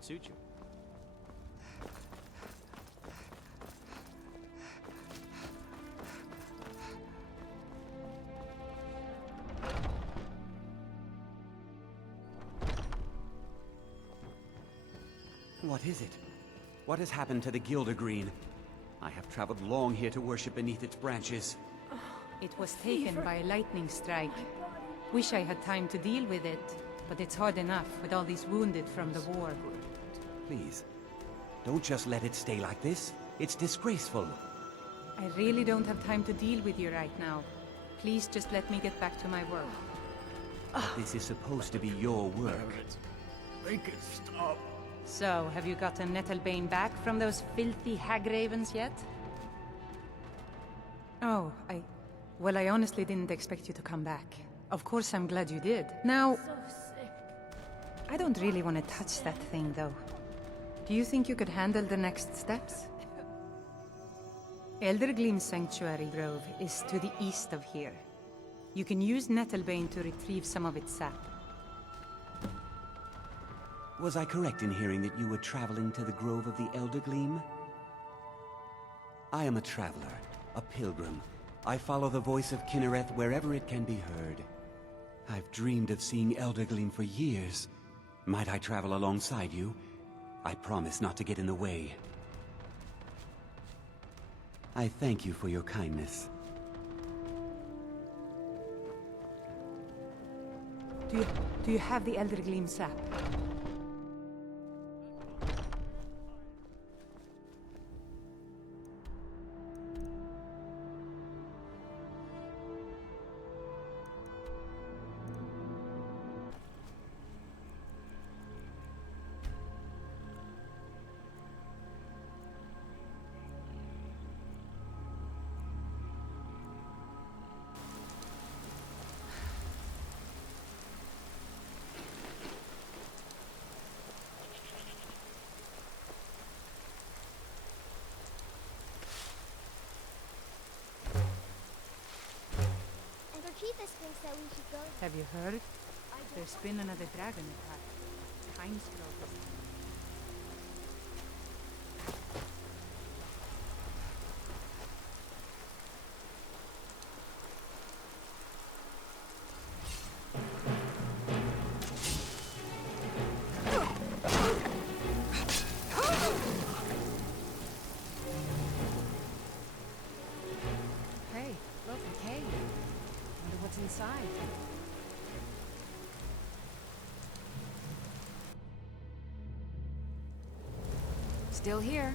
might suit you. What is it? What has happened to the Gildergreen? I have traveled long here to worship beneath its branches. It was taken by a lightning strike. Wish I had time to deal with it, but it's hard enough with all these wounded from the war. Please, don't just let it stay like this. It's disgraceful. I really don't have time to deal with you right now. Please just let me get back to my work. This is supposed to be your work. Make it stop. So, have you gotten Nettlebane back from those filthy hag-ravens yet? Oh, Well, I honestly didn't expect you to come back. Of course I'm glad you did. Now... So sick. I don't really want to touch that thing, though. Do you think you could handle the next steps? Eldergleam Sanctuary Grove is to the east of here. You can use Nettlebane to retrieve some of its sap. Was I correct in hearing that you were traveling to the Grove of the Eldergleam? I am a traveler, a pilgrim. I follow the voice of Kinnereth wherever it can be heard. I've dreamed of seeing Eldergleam for years. Might I travel alongside you? I promise not to get in the way. I thank you for your kindness. Do you have the Eldergleam sap? Keithus thinks that we should go. Have you heard? There's been another dragon attack. Time scroll this time. Hey, look, a cave. Wonder what's inside. Still here.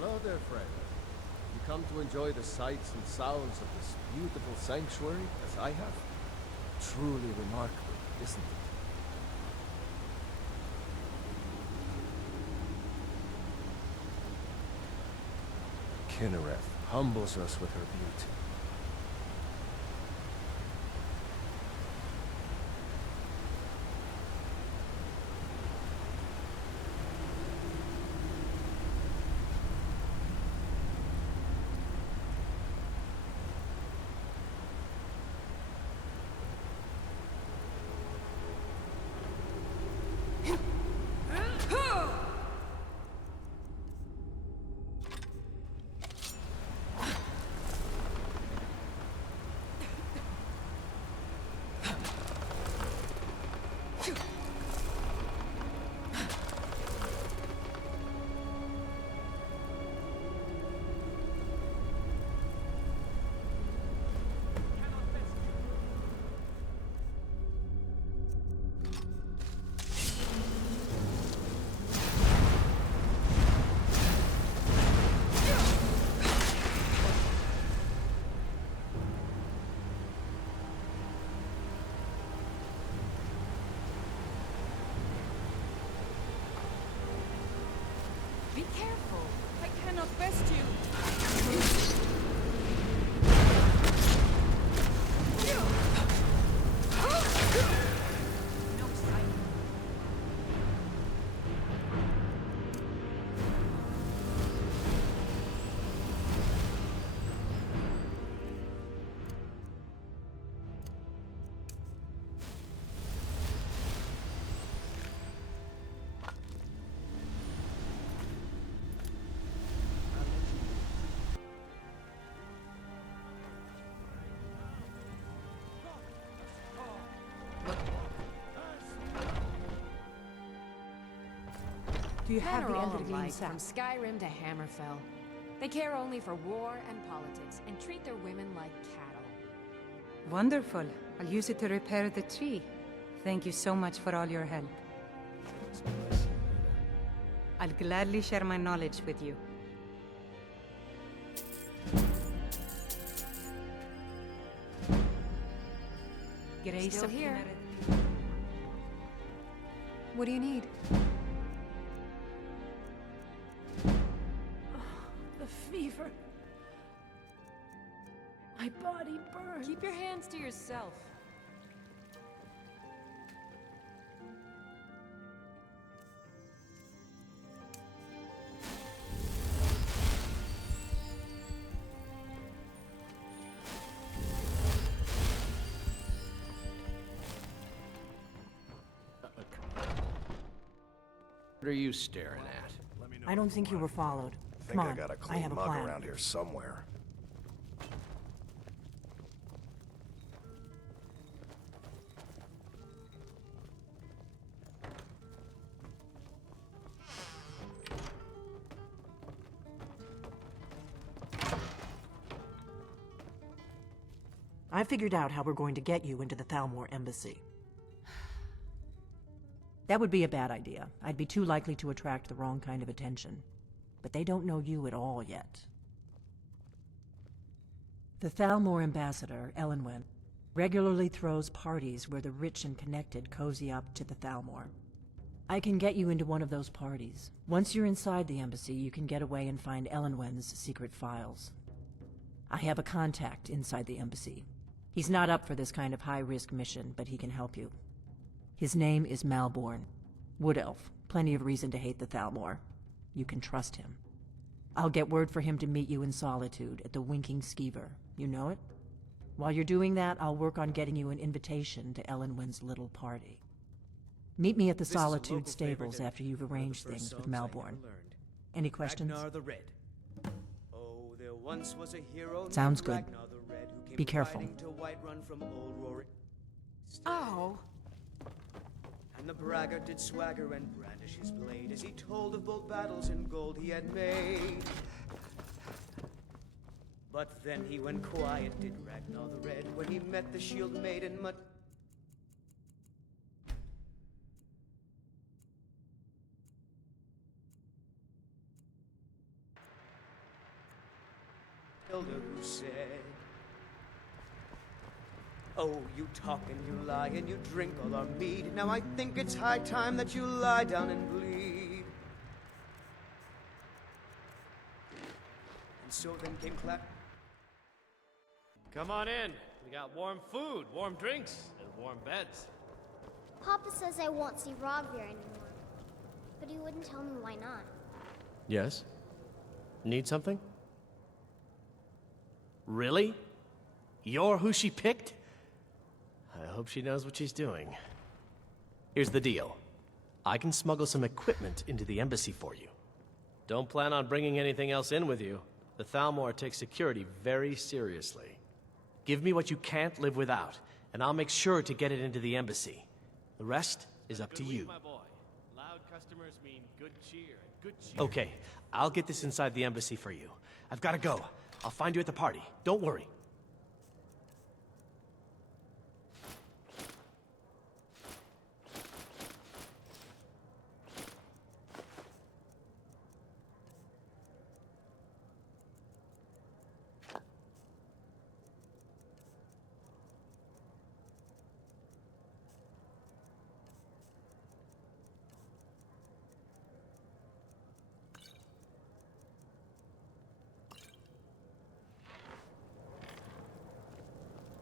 Hello there, friend. You come to enjoy the sights and sounds of this beautiful sanctuary, as I have? Truly remarkable, isn't it? Kinnereth humbles us with her beauty. Do you Men have are the all Elder Gleam alike, sack? from Skyrim to Hammerfell. They care only for war and politics, and treat their women like cattle. Wonderful. I'll use it to repair the tree. Thank you so much for all your help. I'll gladly share my knowledge with you. Grace Still of here. Kinnereth. What do you need? The fever. My body burns. Keep your hands to yourself. What are you staring at? I don't think you were followed. I think Come on, I got a I clean have a mug plan. around here somewhere. I figured out how we're going to get you into the Thalmor embassy. That would be a bad idea. I'd be too likely to attract the wrong kind of attention. But they don't know you at all yet. The Thalmor ambassador, Elenwen, regularly throws parties where the rich and connected cozy up to the Thalmor. I can get you into one of those parties. Once you're inside the embassy, you can get away and find Elenwen's secret files. I have a contact inside the embassy. He's not up for this kind of high-risk mission, but he can help you. His name is Malborn. Wood Elf. Plenty of reason to hate the Thalmor. You can trust him. I'll get word for him to meet you in Solitude at the Winking Skeever. You know it? While you're doing that, I'll work on getting you an invitation to Elenwen's little party. Meet me at the Solitude stables after you've arranged things with Malborn. Any questions? Ragnar the Red. Oh, there once was a hero Sounds named good. Ragnar the Red who came Be careful. fighting to Whiterun from old Rory. Oh, And the braggart did swagger and brandish his blade as he told of bold battles and gold he had made. But then he went quiet, did Ragnar the Red, when he met the shield maiden Matilda, who said, "Oh, you talk and you lie and you drink all our mead. Now I think it's high time that you lie down and bleed." And so then came clap. Come on in. We got warm food, warm drinks, and warm beds. Papa says I won't see Rogvir anymore. But he wouldn't tell me why not. Yes? Need something? Really? You're who she picked? I hope she knows what she's doing. Here's the deal. I can smuggle some equipment into the embassy for you. Don't plan on bringing anything else in with you. The Thalmor takes security very seriously. Give me what you can't live without, and I'll make sure to get it into the embassy. The rest is up to you. My boy. Loud customers mean good cheer, and good cheer. Okay, I'll get this inside the embassy for you. I've got to go. I'll find you at the party. Don't worry.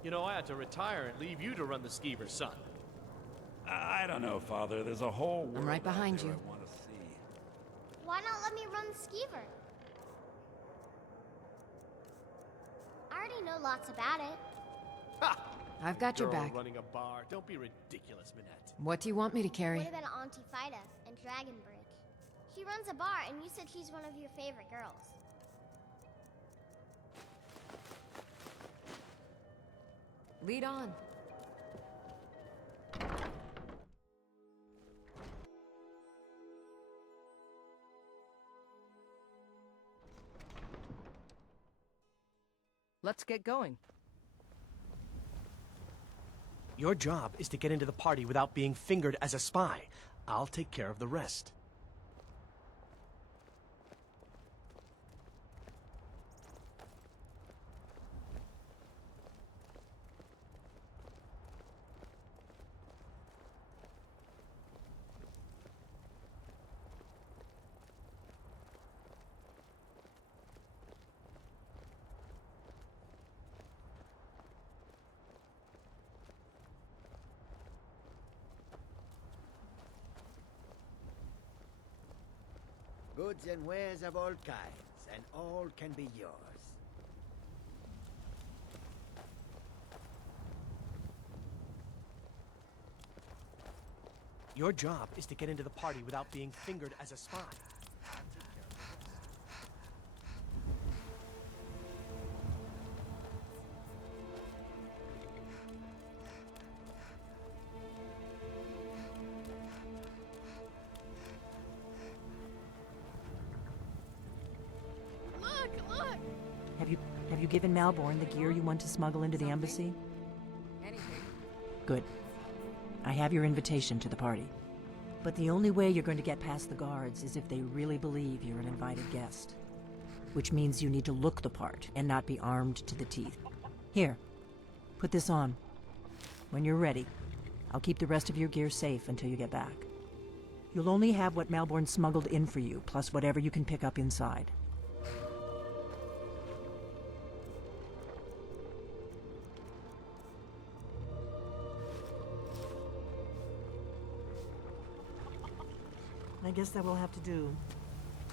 You know, I had to retire and leave you to run the skeever, son. I don't know, Father. There's a whole world I'm right out behind there you. I want to see. Why not let me run the skeever? I already know lots about it. Ha! I've got your Girl back. running a bar. Don't be ridiculous, Minette. What do you want me to carry? What about Auntie Fida and Dragonbridge? She runs a bar, and you said she's one of your favorite girls. Lead on. Let's get going. Your job is to get into the party without being fingered as a spy. I'll take care of the rest. Goods and wares of all kinds, and all can be yours. Your job is to get into the party without being fingered as a spy. Have you given Malborn the gear you want to smuggle into the embassy? Anything. Good. I have your invitation to the party. But the only way you're going to get past the guards is if they really believe you're an invited guest. Which means you need to look the part and not be armed to the teeth. Here, put this on. When you're ready, I'll keep the rest of your gear safe until you get back. You'll only have what Malborn smuggled in for you, plus whatever you can pick up inside. I guess that will have to do.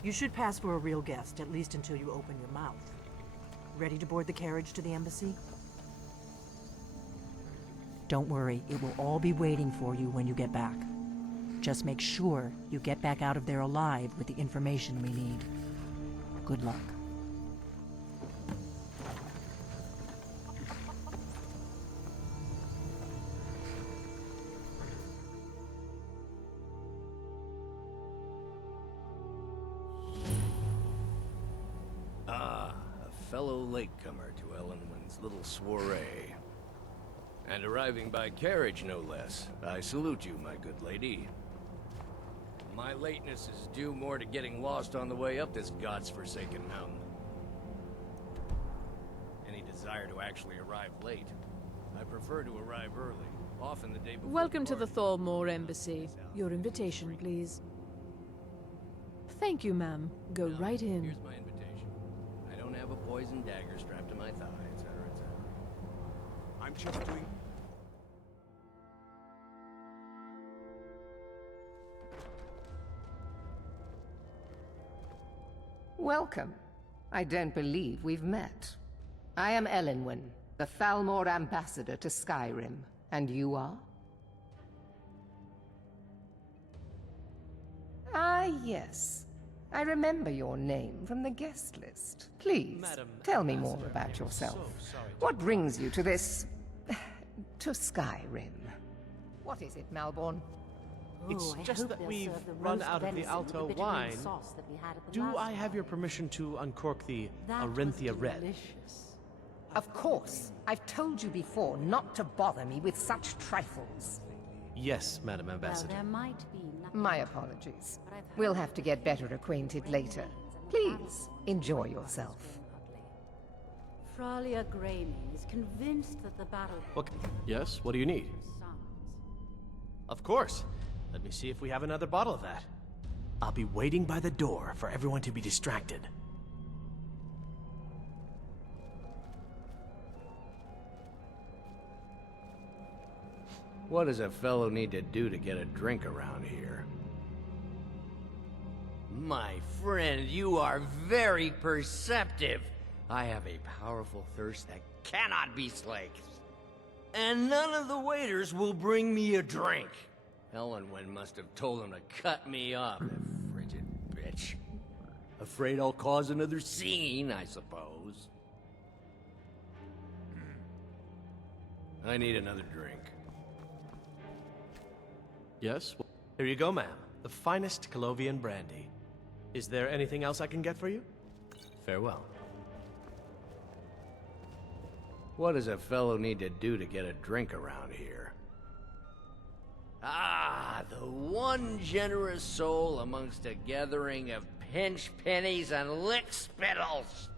You should pass for a real guest, at least until you open your mouth. Ready to board the carriage to the embassy? Don't worry, it will all be waiting for you when you get back. Just make sure you get back out of there alive with the information we need. Good luck. Fellow latecomer to Ellenwin's little soiree. And arriving by carriage, no less. I salute you, my good lady. My lateness is due more to getting lost on the way up this god's-forsaken mountain. Any desire to actually arrive late? I prefer to arrive early, often the day before. Welcome to the Thalmor Embassy. Your invitation, please. Thank you, ma'am. Go right in. Here's my invitation. I don't have a poison dagger strapped to my thigh, etc., etc. I'm just doing... Welcome. I don't believe we've met. I am Elenwen, the Thalmor ambassador to Skyrim. And you are? Ah, yes. I remember your name from the guest list. Please, Madam tell me Ambassador, more about I am yourself. so sorry What brings you to this... to Skyrim? What is it, Malborn? It's just that we've run out of the Alto wine. Do I have your permission to uncork the Arinthia Red? Of course. I've told you before not to bother me with such trifles. Yes, Madam Ambassador. My apologies. We'll have to get better acquainted later. Please, enjoy yourself. Fralia Greymane is convinced that the battle... Yes, what do you need? Of course. Let me see if we have another bottle of that. I'll be waiting by the door for everyone to be distracted. What does a fellow need to do to get a drink around here? My friend, you are very perceptive. I have a powerful thirst that cannot be slaked. And none of the waiters will bring me a drink. Ellenwen must have told them to cut me off, the frigid bitch. Afraid I'll cause another scene, I suppose. I need another drink. Yes? Here you go, ma'am. The finest Colovian brandy. Is there anything else I can get for you? Farewell. What does a fellow need to do to get a drink around here? Ah, the one generous soul amongst a gathering of pinch pennies and lick spittles.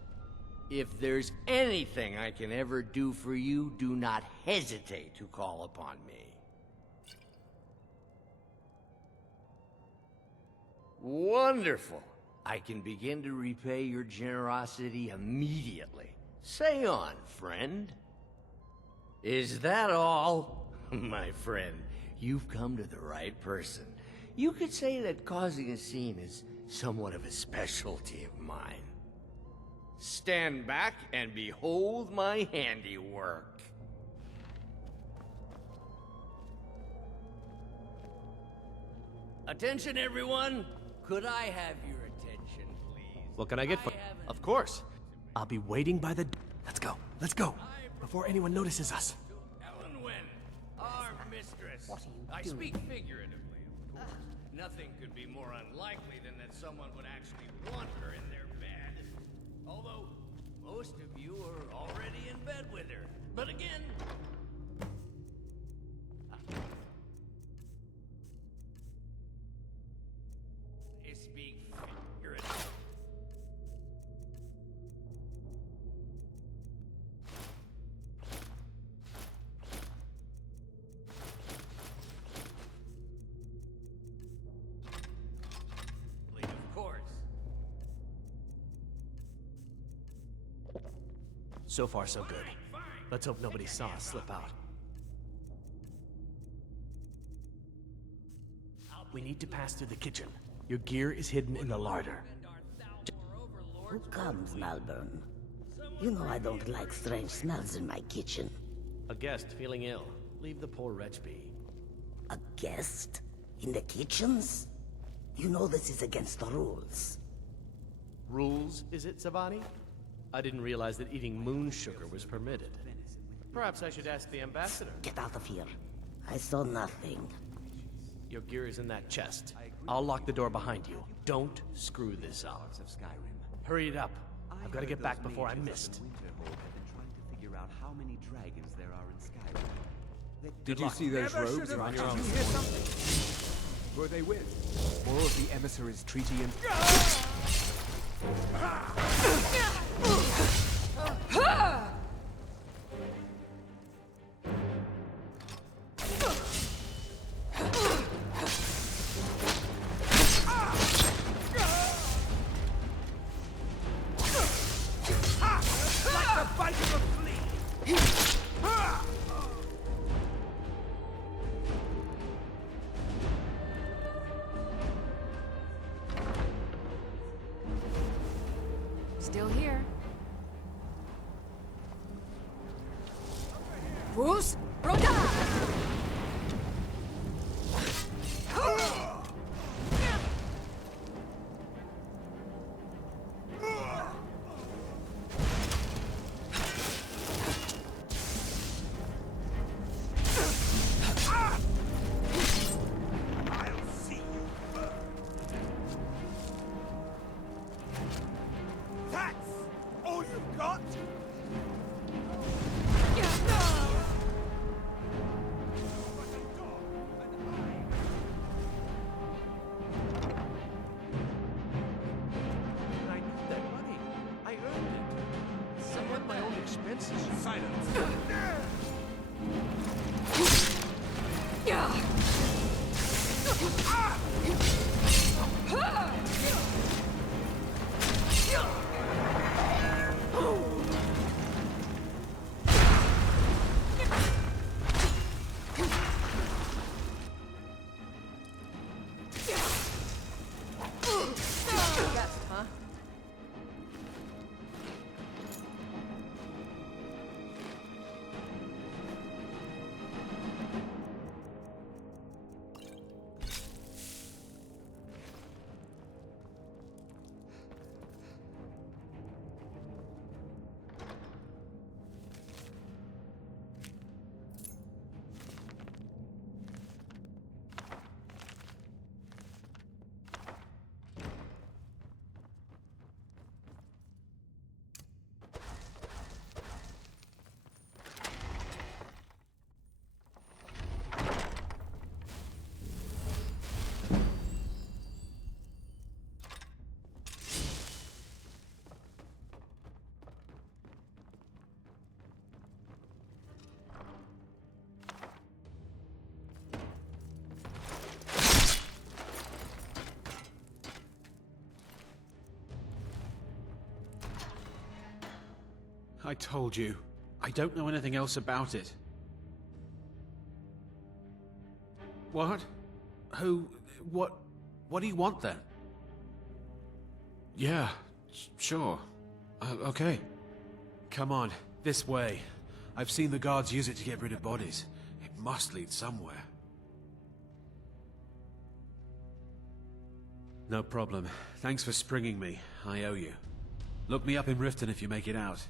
If there's anything I can ever do for you, do not hesitate to call upon me. Wonderful. I can begin to repay your generosity immediately. Say on, friend. Is that all? My friend, you've come to the right person. You could say that causing a scene is somewhat of a specialty of mine. Stand back and behold my handiwork. Attention, everyone! Could I have your attention, please? What can I get for you? Of course. I'll be waiting by the... Let's go. Let's go. Before anyone notices us. Elenwen, our mistress. What are you I doing? speak figuratively, of course. Nothing could be more unlikely than that someone would actually want her in their bed. Although, most of you are already in bed with her. But again... I speak figuratively. Of course. So far, so good. Let's hope nobody saw us slip out. We need to pass through the kitchen. Your gear is hidden in the larder. Who comes, Malvern? You know I don't like strange smells in my kitchen. A guest feeling ill. Leave the poor wretch be. A guest? In the kitchens? You know this is against the rules. Rules, is it, Savani? I didn't realize that eating moon sugar was permitted. Perhaps I should ask the ambassador. Get out of here. I saw nothing. Your gear is in that chest. I'll lock the door behind you. Don't screw this up. Of Skyrim. Hurry it up. I've got to get back before I'm missed. Winterhold have been trying to figure out how many dragons there are in Skyrim. Did you see those robes around your arms? Did you hear something? Who are they with? More of the emissaries' treaty and... Still here. Bruce, Roda! I told you. I don't know anything else about it. What? Who? What do you want then? Yeah, sure. Okay. Come on, this way. I've seen the guards use it to get rid of bodies. It must lead somewhere. No problem. Thanks for springing me. I owe you. Look me up in Riften if you make it out.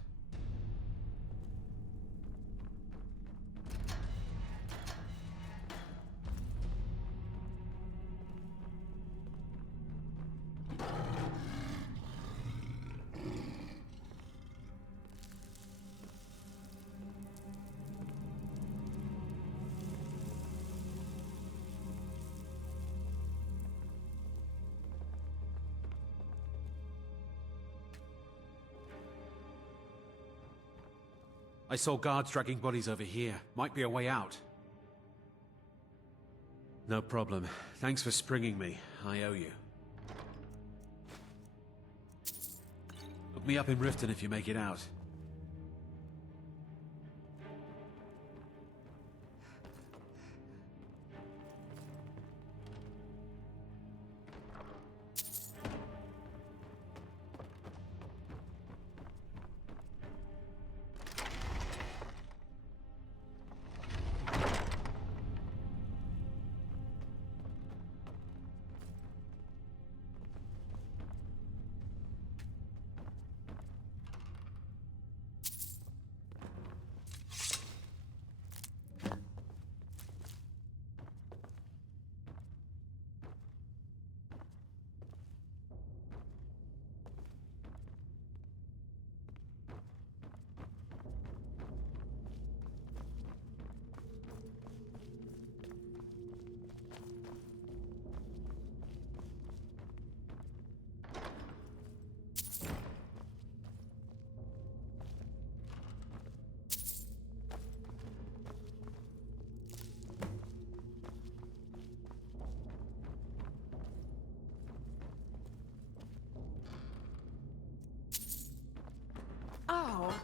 I saw guards dragging bodies over here. Might be a way out. No problem. Thanks for springing me. I owe you. Look me up in Riften if you make it out. Ow.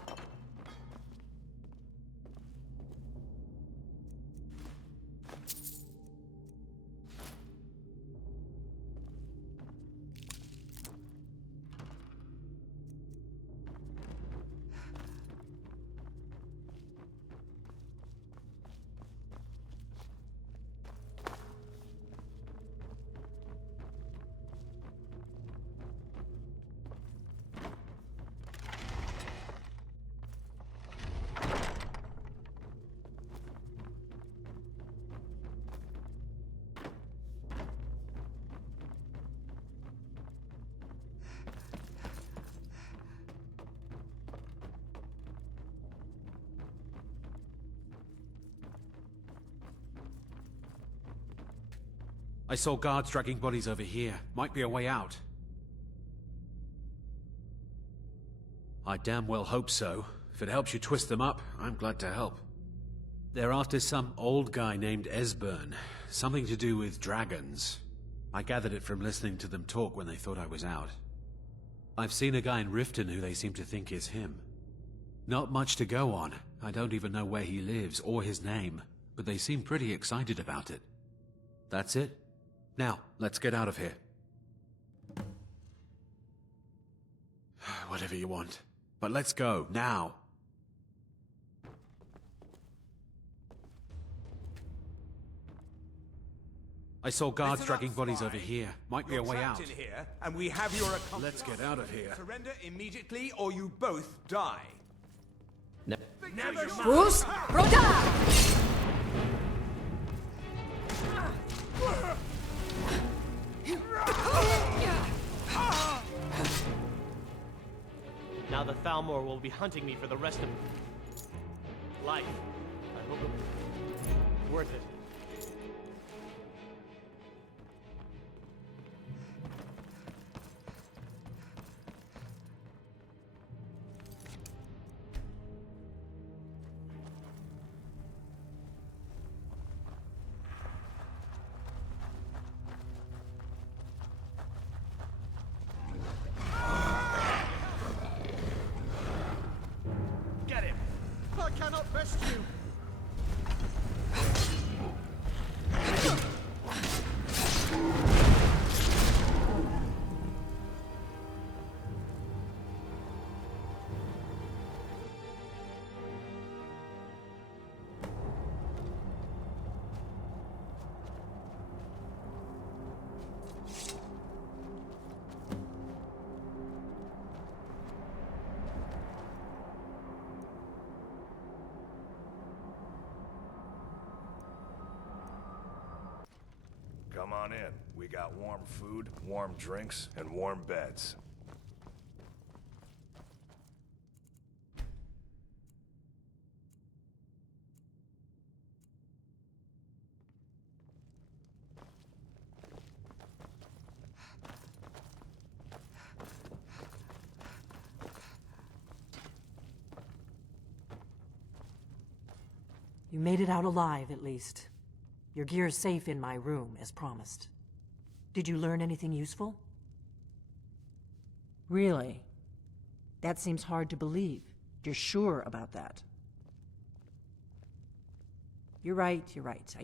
I saw guards dragging bodies over here. Might be a way out. I damn well hope so. If it helps you twist them up, I'm glad to help. They're after some old guy named Esbern. Something to do with dragons. I gathered it from listening to them talk when they thought I was out. I've seen a guy in Riften who they seem to think is him. Not much to go on. I don't even know where he lives or his name, but they seem pretty excited about it. That's it? Now, let's get out of here. Whatever you want. But let's go, now. I saw guards dragging bodies over here. Might be a way out. In here, and we have your accomplice. Let's get out of here. Surrender immediately, or you both die. No. Never Bruce, Roda! Now the Thalmor will be hunting me for the rest of life. I hope it's worth it. trust you. Come on in. We got warm food, warm drinks, and warm beds. You made it out alive, at least. Your gear's safe in my room, as promised. Did you learn anything useful? Really? That seems hard to believe. You're sure about that? You're right, you're right.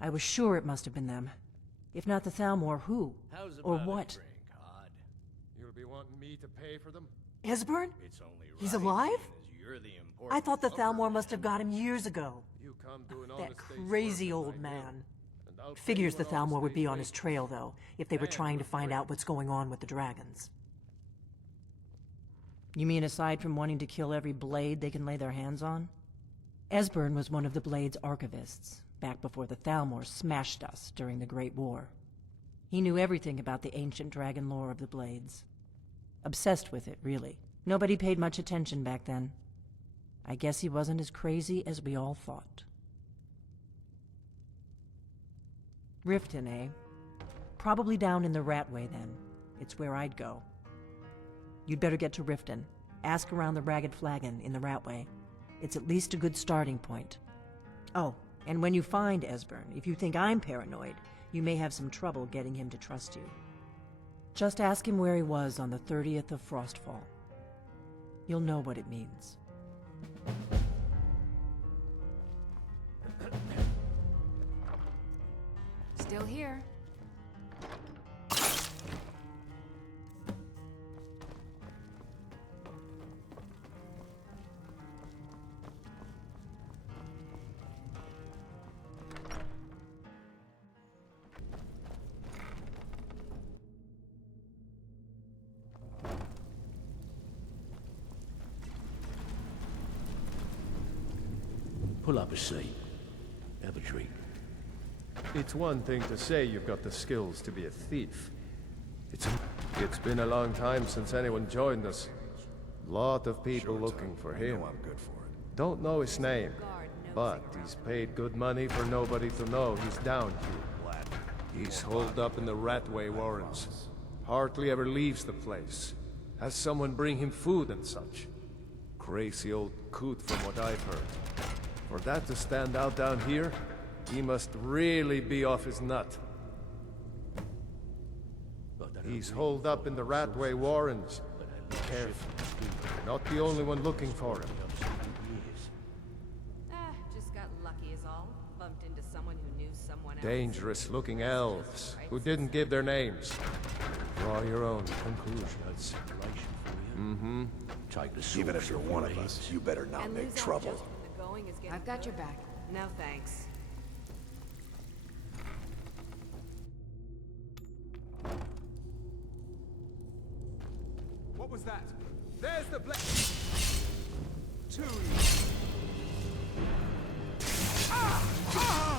I was sure it must have been them. If not the Thalmor, who? Or what? You'll be wanting me to pay for them? Esbern? It's only right, He's alive? seeing as you're the important I thought the Thalmor must have got him years ago. You come to an That honest day's crazy work, old and I man. will. And I'll pay Figures you the an honest Thalmor would be day's on his wage. trail, though, if they were trying to find out what's going on with the dragons. You mean aside from wanting to kill every blade they can lay their hands on? Esbern was one of the Blade's archivists, back before the Thalmor smashed us during the Great War. He knew everything about the ancient dragon lore of the Blades. Obsessed with it, really. Nobody paid much attention back then. I guess he wasn't as crazy as we all thought. Riften, eh? Probably down in the Ratway, then. It's where I'd go. You'd better get to Riften. Ask around the Ragged Flagon in the Ratway. It's at least a good starting point. Oh, and when you find Esbern, if you think I'm paranoid, you may have some trouble getting him to trust you. Just ask him where he was on the 30th of Frostfall. You'll know what it means. Still here. Pull up a seat. Have a drink. It's one thing to say you've got the skills to be a thief. It's been a long time since anyone joined us. Lot of people looking for him. I'm good for it. Don't know his name, but he's paid good money for nobody to know he's down here. He's holed up in the Ratway Warrens. Hardly ever leaves the place. Has someone bring him food and such. Crazy old coot from what I've heard. For that to stand out down here, he must really be off his nut. He's holed up in the Ratway Warrens. Be careful. You're not the only one looking for him. Just got lucky is all. Bumped into someone who knew someone else. Dangerous-looking elves who didn't give their names. Draw your own conclusions. Mm-hmm. Even if you're one of us, you better not make trouble. I've got your back. No thanks. What was that? There's the black. Two. Ah! Ah!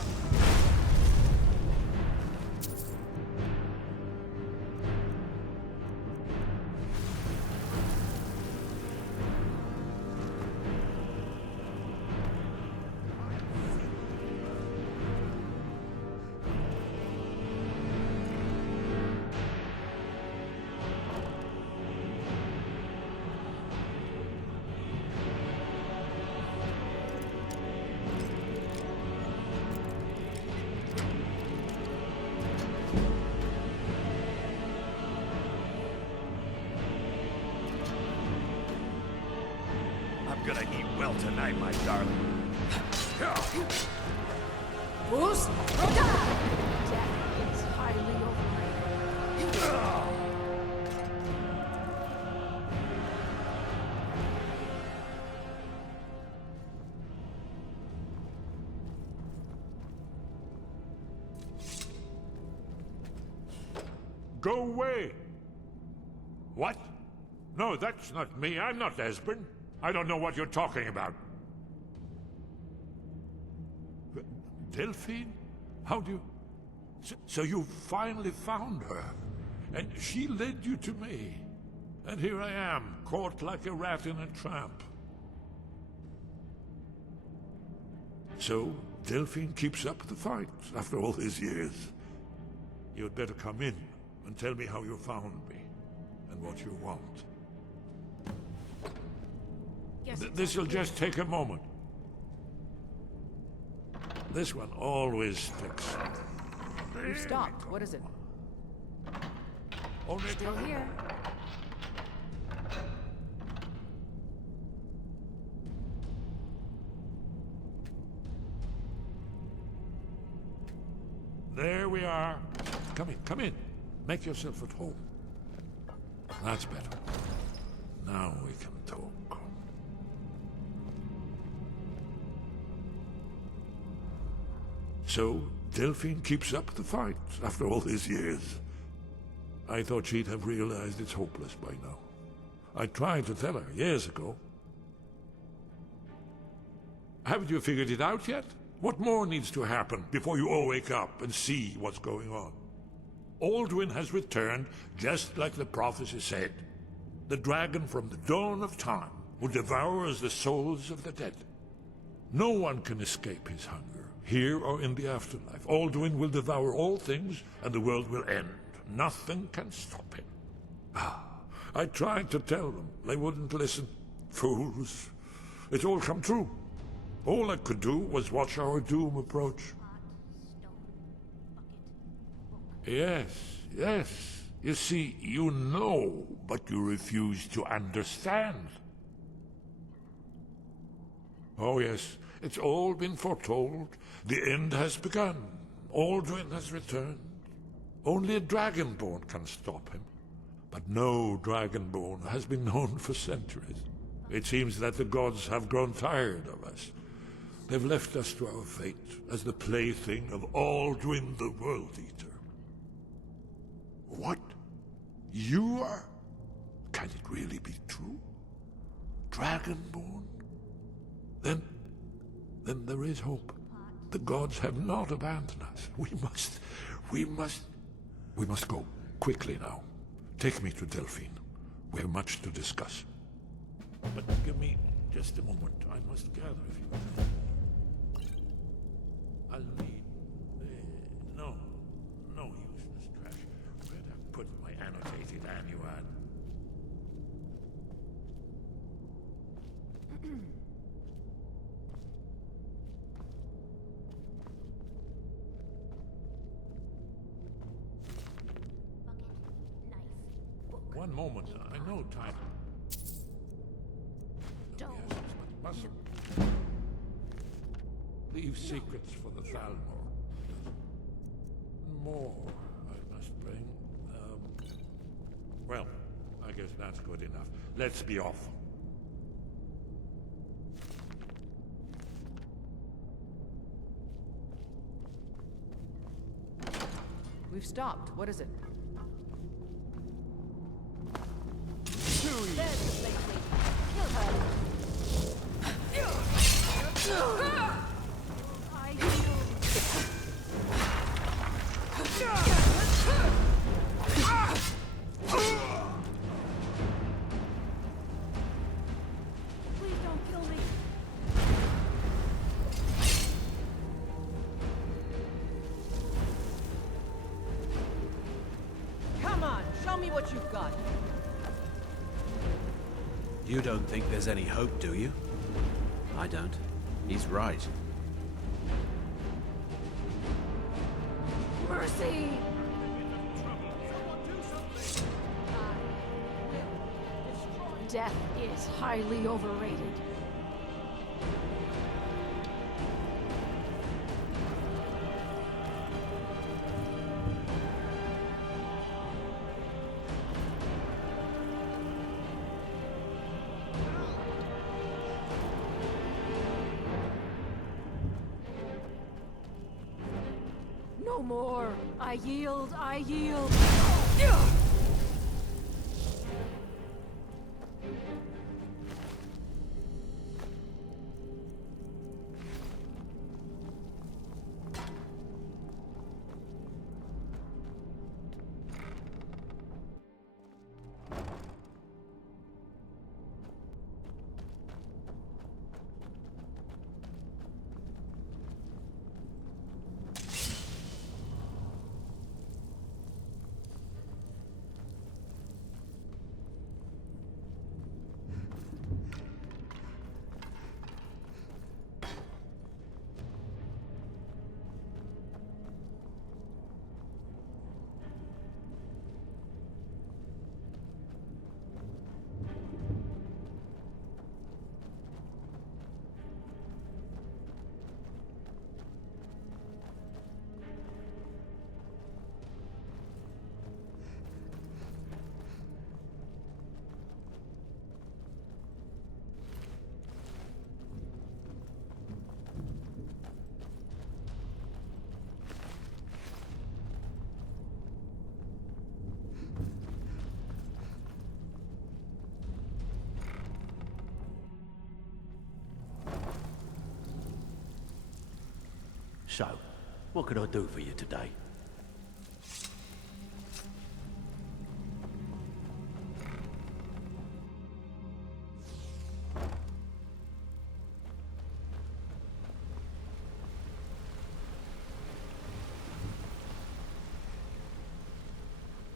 Boost! Death is highly overrated. Go away! What? No, that's not me. I'm not Esbern. I don't know what you're talking about. Delphine? How do you... So you finally found her, and she led you to me. And here I am, caught like a rat in a trap. So, Delphine keeps up the fight after all these years. You'd better come in and tell me how you found me, and what you want. This'll just take a moment. This one always sticks. You've stopped. What is it? Still here. There we are. Come in, come in. Make yourself at home. That's better. Now we can talk. So, Delphine keeps up the fight after all these years. I thought she'd have realized it's hopeless by now. I tried to tell her years ago. Haven't you figured it out yet? What more needs to happen before you all wake up and see what's going on? Alduin has returned just like the prophecy said. The dragon from the dawn of time who devours the souls of the dead. No one can escape his hunger, here or in the afterlife. Alduin will devour all things, and the world will end. Nothing can stop him. I tried to tell them. They wouldn't listen. Fools. It's all come true. All I could do was watch our doom approach. Yes, yes. You see, you know, but you refuse to understand. Oh yes, it's all been foretold. The end has begun. Alduin has returned. Only a dragonborn can stop him. But no dragonborn has been known for centuries. It seems that the gods have grown tired of us. They've left us to our fate as the plaything of Alduin the World Eater. What? You are? Can it really be true? Dragonborn? Then there is hope. The gods have not abandoned us. We must go. Quickly now. Take me to Delphine. We have much to discuss. But give me just a moment. I must gather a few things. I'll need... no useless trash. Where'd I put my annotated annuad? One moment, I know time. Yes, but mustn't leave secrets for the Thalmor. More I must bring. Well, I guess that's good enough. Let's be off. We've stopped. What is it? There's the slave lady. Kill her. I Please don't kill me. Come on, show me what you've got. You don't think there's any hope, do you? I don't. He's right. Mercy! Death is highly overrated. No more. I yield, I yield. So, what could I do for you today?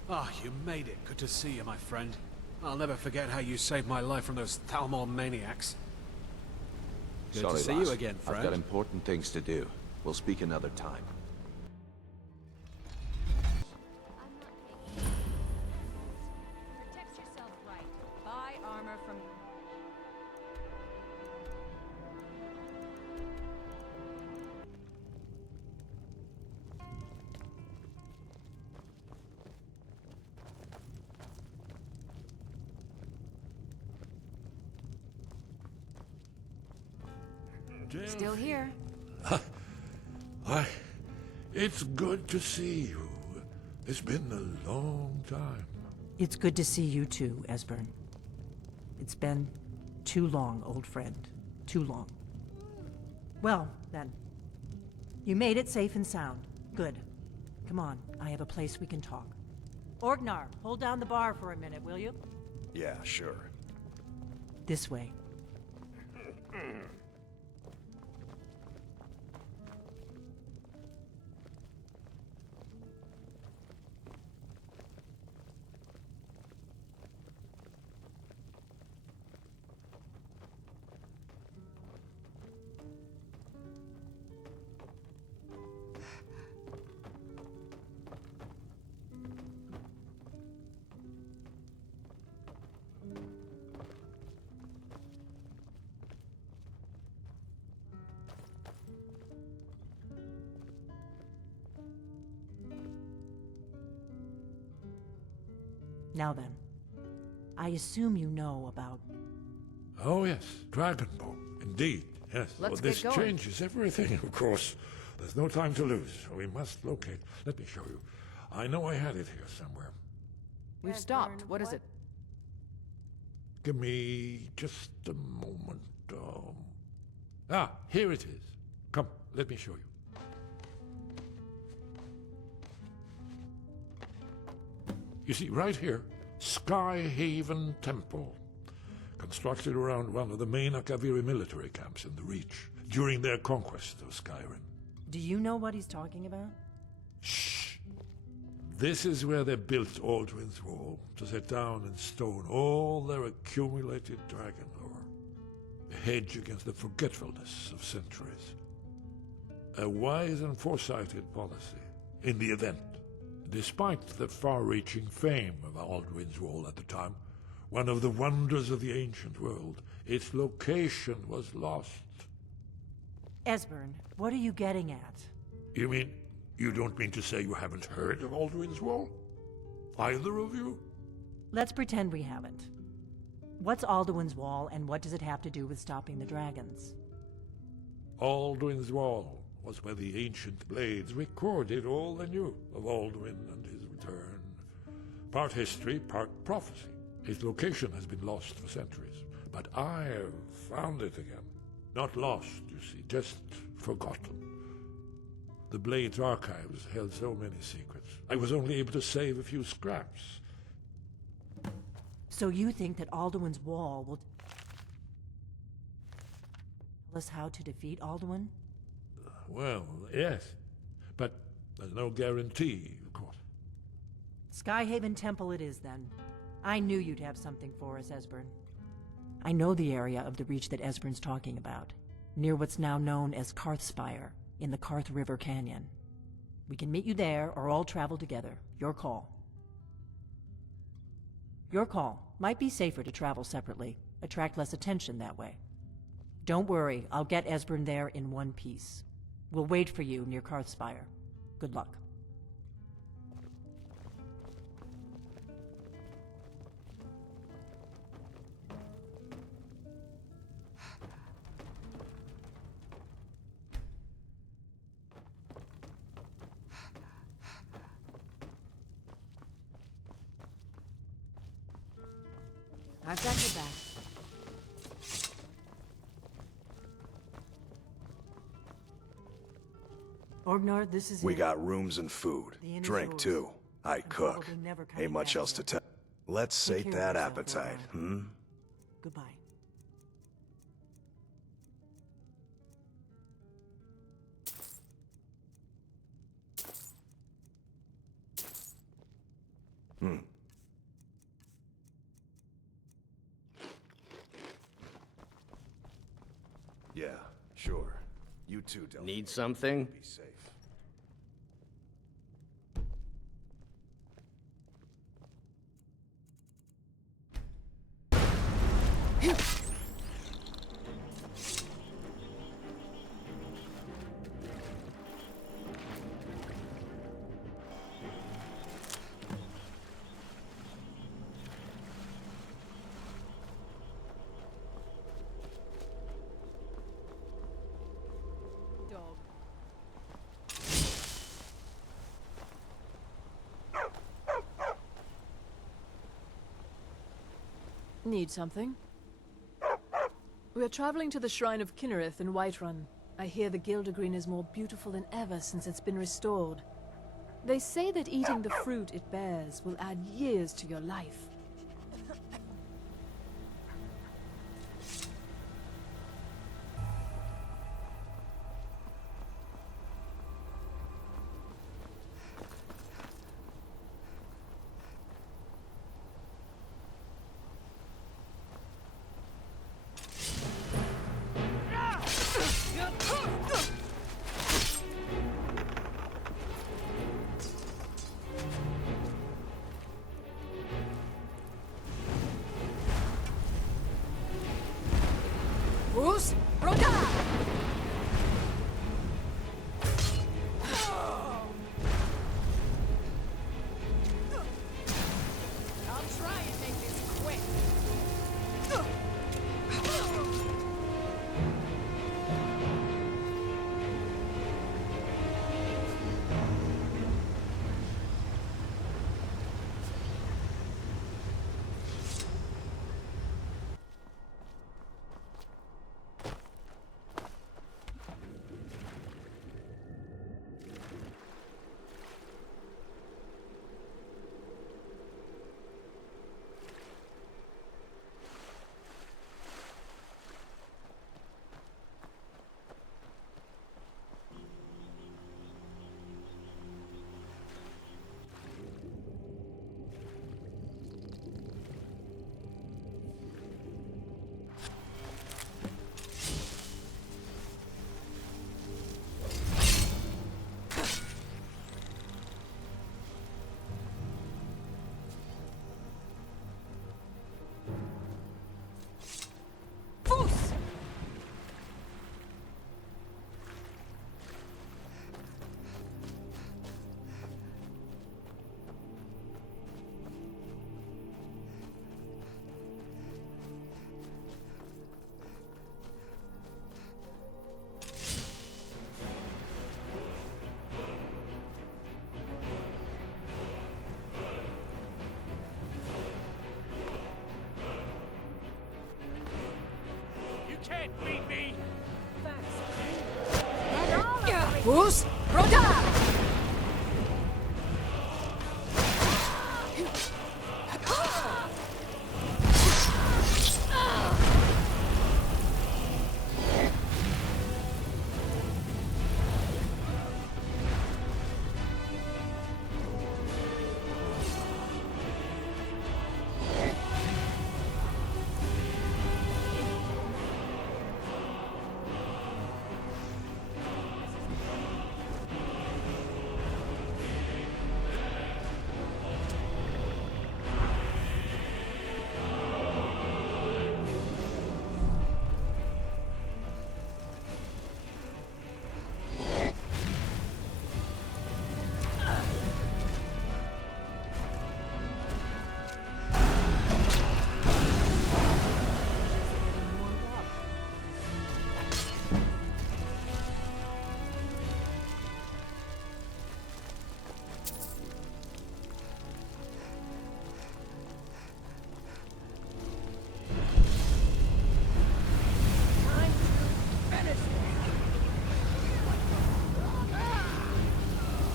Ah, you made it. Good to see you, my friend. I'll never forget how you saved my life from those Thalmor maniacs. Good Sorry, to see lass. you again, friend. I've got important things to do. We'll speak another time. Protect yourself right. Buy armor from... Still here. Why, it's good to see you. It's been a long time. It's good to see you too, Esbern. It's been too long, old friend. Too long. Well, then. You made it safe and sound. Good. Come on, I have a place we can talk. Orgnar, hold down the bar for a minute, will you? Yeah, sure. This way. Now then, I assume you know about... Oh yes, Dragonborn. Indeed, yes. Let's This get going. changes everything, of course. There's no time to lose. We must locate. Let me show you. I know I had it here somewhere. We've stopped. What is it? Give me just a moment. Here it is. Come, let me show you. You see, right here, Skyhaven Temple. Constructed around one of the main Akaviri military camps in the Reach during their conquest of Skyrim. Do you know what he's talking about? Shh! This is where they built Aldrin's Wall, to set down in stone all their accumulated dragon lore. A hedge against the forgetfulness of centuries. A wise and foresighted policy, in the event. Despite the far-reaching fame of Aldrin's Wall at the time, one of the wonders of the ancient world, its location was lost. Esbern, what are you getting at? You mean, you don't mean to say you haven't heard of Aldrin's Wall? Either of you? Let's pretend we haven't. What's Alduin's Wall, and what does it have to do with stopping the dragons? Aldrin's Wall was where the ancient blades recorded all they knew of Alduin and his return. Part history, part prophecy. His location has been lost for centuries, but I've found it again. Not lost, you see, just forgotten. The Blade's archives held so many secrets. I was only able to save a few scraps. So you think that Alduin's wall will tell us how to defeat Alduin? Well, yes, but there's no guarantee, of course. Skyhaven Temple it is, then. I knew you'd have something for us, Esbern. I know the area of the Reach that Esbern's talking about, near what's now known as Karthspire, in the Karth River Canyon. We can meet you there, or all travel together. Your call. Your call. Might be safer to travel separately. Attract less attention that way. Don't worry, I'll get Esbern there in one piece. We'll wait for you near Karthspire. Good luck. I've got your back. Orgnar, this is We it. got rooms and food. The inn is Drink, yours. too. I And cook. probably never coming Ain't much back else to again. tell. Let's Take sate care of that yourself, appetite, Orgnar. Goodbye. Yeah, sure. You too, Del. Need something? Be safe. Dog. Need something? We're traveling to the Shrine of Kinnereth in Whiterun. I hear the Gildergreen is more beautiful than ever since it's been restored. They say that eating the fruit it bears will add years to your life. Who's Roda?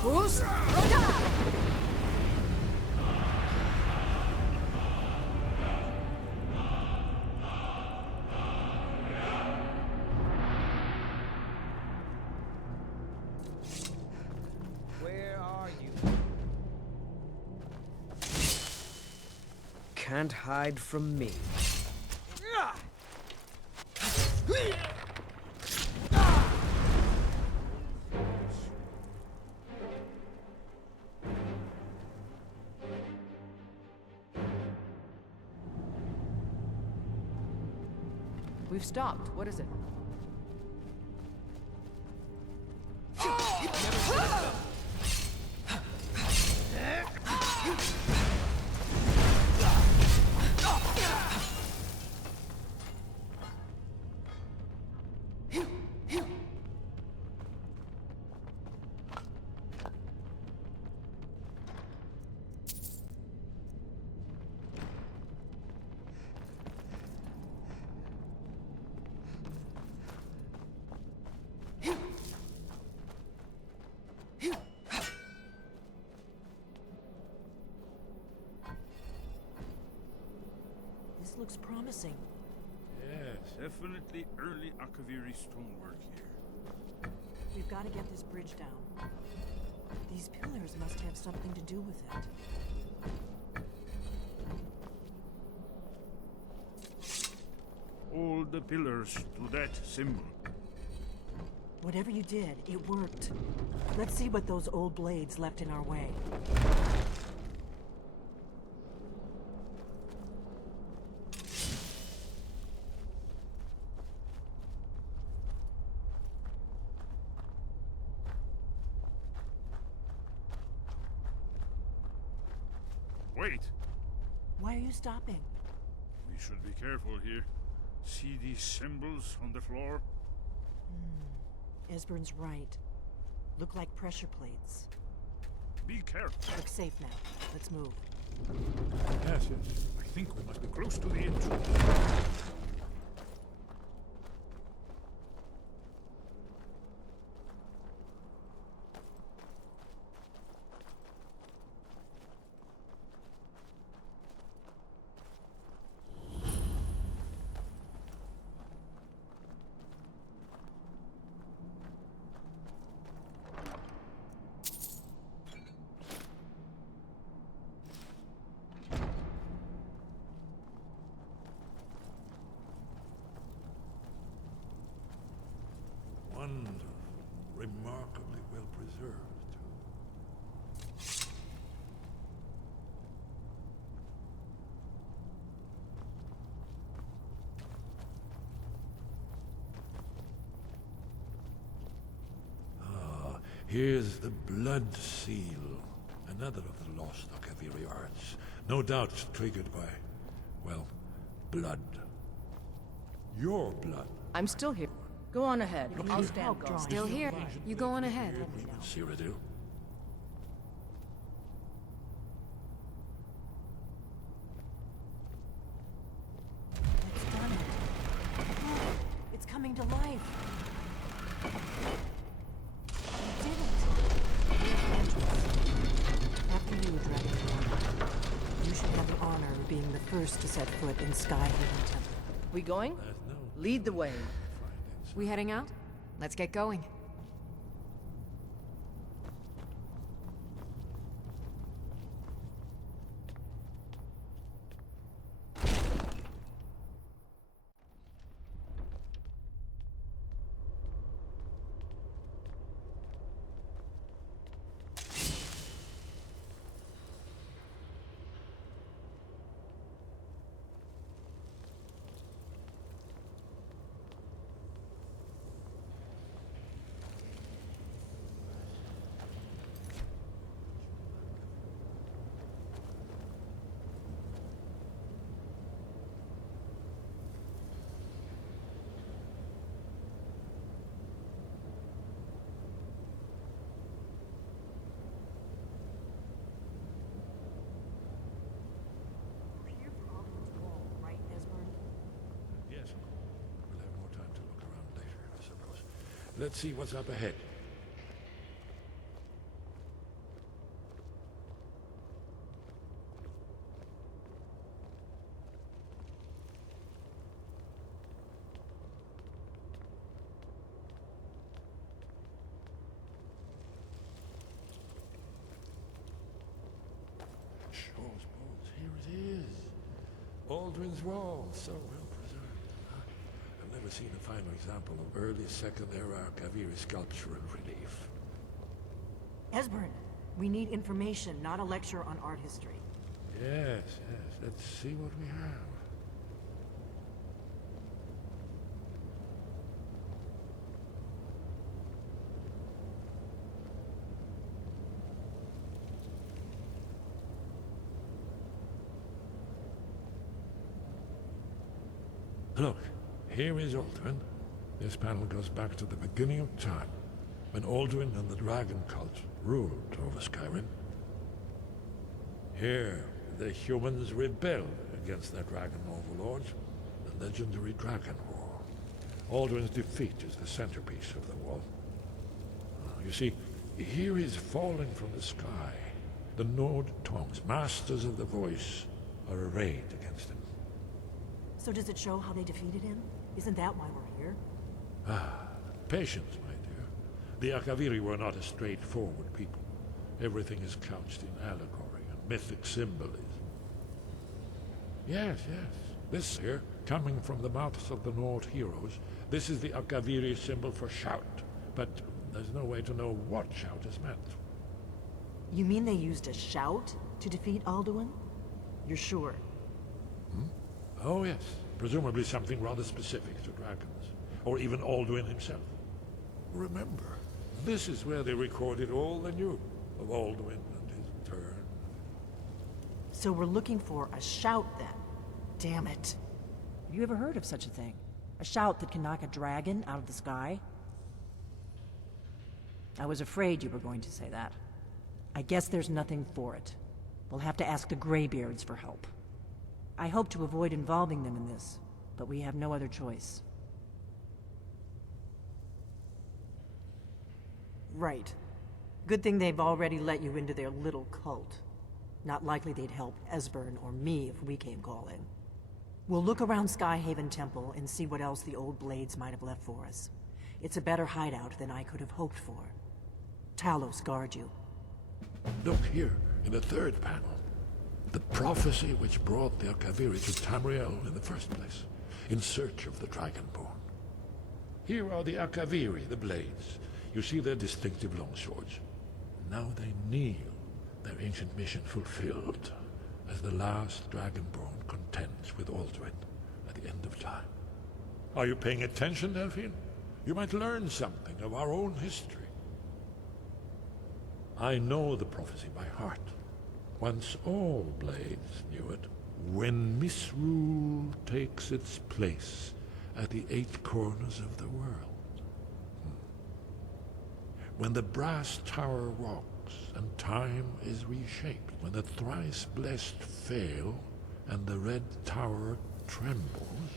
Who's Roda? Where are you? Can't hide from me. We've stopped. What is it? This looks promising. Yes, definitely early Akaviri stonework here. We've got to get this bridge down. These pillars must have something to do with it. Hold the pillars to that symbol. Whatever you did, it worked. Let's see what those old blades left in our way. Wait! Why are you stopping? We should be careful here. See these symbols on the floor? Esbern's right. Look like pressure plates. Be careful. Look safe now. Let's move. Yes, yes. I think we must be close to the entrance. Wonderful. Remarkably well preserved, too. Ah, here's the blood seal. Another of the lost Akaviri arts. No doubt triggered by, well, blood. Your blood. I'm still here. Go on ahead. I'll stand guard. Still here. You go on ahead. Cyrodiil. It's done it. It's coming to life. first to set foot in Skyhaven Temple. We going? Lead the way. We heading out? Let's get going. Yes. We'll have more time to look around later, I suppose. Let's see what's up ahead. Shaw's bones, here it is. Aldrin's Wall, so well preserved. I've never seen a finer example of early Second Era Kaviri sculpture and relief. Esbern, we need information, not a lecture on art history. Yes, yes, let's see what we have. Look, here is Aldrin. This panel goes back to the beginning of time, when Aldrin and the Dragon Cult ruled over Skyrim. Here, the humans rebelled against their dragon overlords, the legendary Dragon War. Aldrin's defeat is the centerpiece of the wall. You see, here is falling from the sky. The Nord Tongs, masters of the voice, are arrayed against him. So does it show how they defeated him? Isn't that why we're here? Ah, patience, my dear. The Akaviri were not a straightforward people. Everything is couched in allegory and mythic symbolism. Yes, yes. This here, coming from the mouths of the Nord heroes, this is the Akaviri symbol for shout. But there's no way to know what shout is meant. You mean they used a shout to defeat Alduin? You're sure? Oh yes, presumably something rather specific to dragons, or even Alduin himself. Remember, this is where they recorded all they knew of Alduin and his turn. So we're looking for a shout then? Damn it. Have you ever heard of such a thing? A shout that can knock a dragon out of the sky? I was afraid you were going to say that. I guess there's nothing for it. We'll have to ask the Greybeards for help. I hope to avoid involving them in this, but we have no other choice. Right. Good thing they've already let you into their little cult. Not likely they'd help Esbern or me if we came calling. We'll look around Skyhaven Temple and see what else the old blades might have left for us. It's a better hideout than I could have hoped for. Talos guard you. Look here, in the third panel. The prophecy which brought the Akaviri to Tamriel in the first place, in search of the Dragonborn. Here are the Akaviri, the blades. You see their distinctive longswords. Now they kneel, their ancient mission fulfilled, as the last Dragonborn contends with Aldrin at the end of time. Are you paying attention, Delphine? You might learn something of our own history. I know the prophecy by heart. Once all blades knew it, when misrule takes its place at the 8 corners of the world. When the brass tower rocks and time is reshaped, when the thrice blessed fail and the red tower trembles,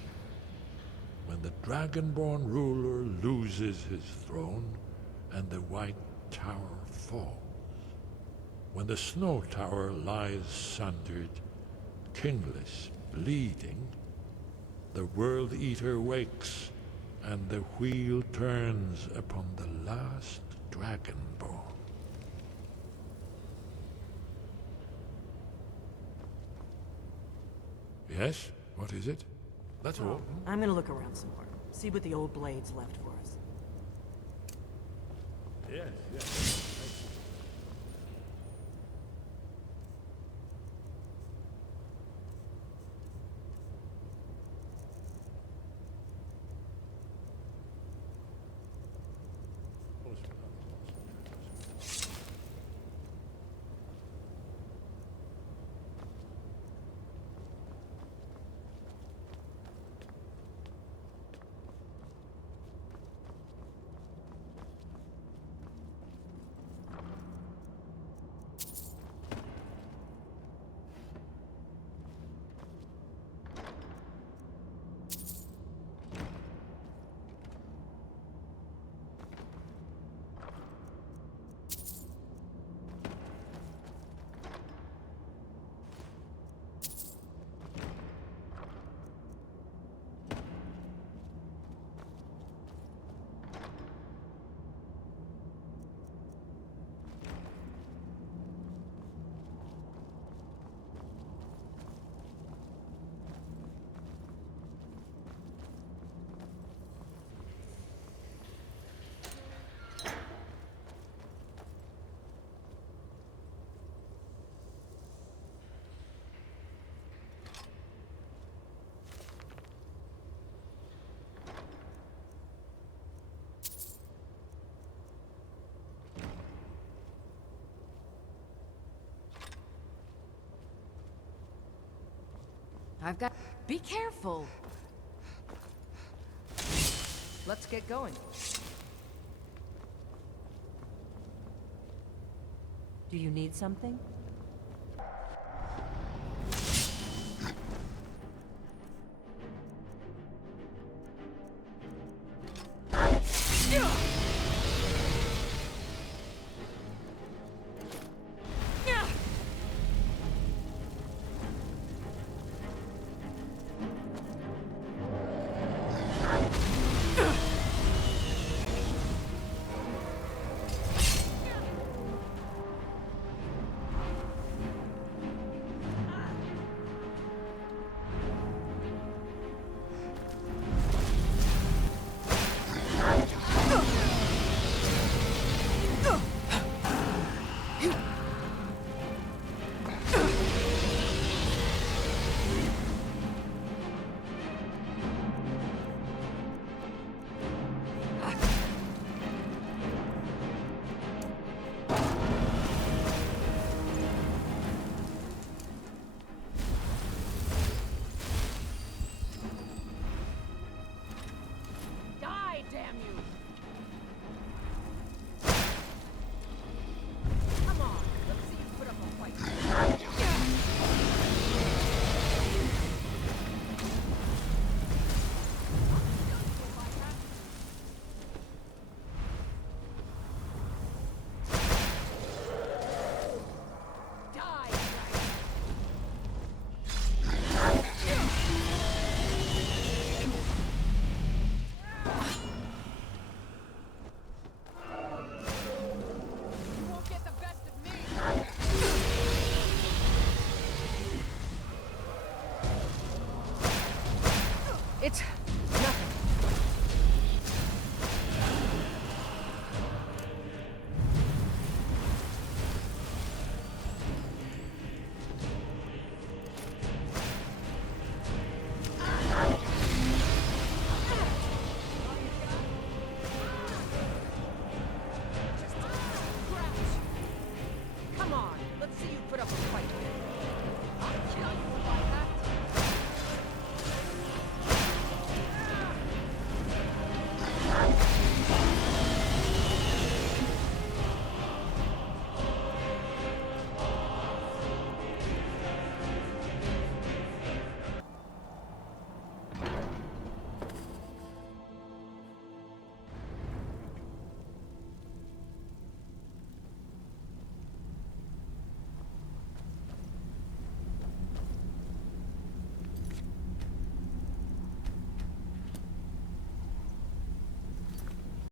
when the dragonborn ruler loses his throne and the white tower falls, when the snow tower lies sundered, kingless, bleeding, the World Eater wakes, and the wheel turns upon the last Dragonborn. Yes? What is it? That's all. I'm gonna look around some more. See what the old blades left for us. Yes, yes. I've got... Be careful! Let's get going. Do you need something?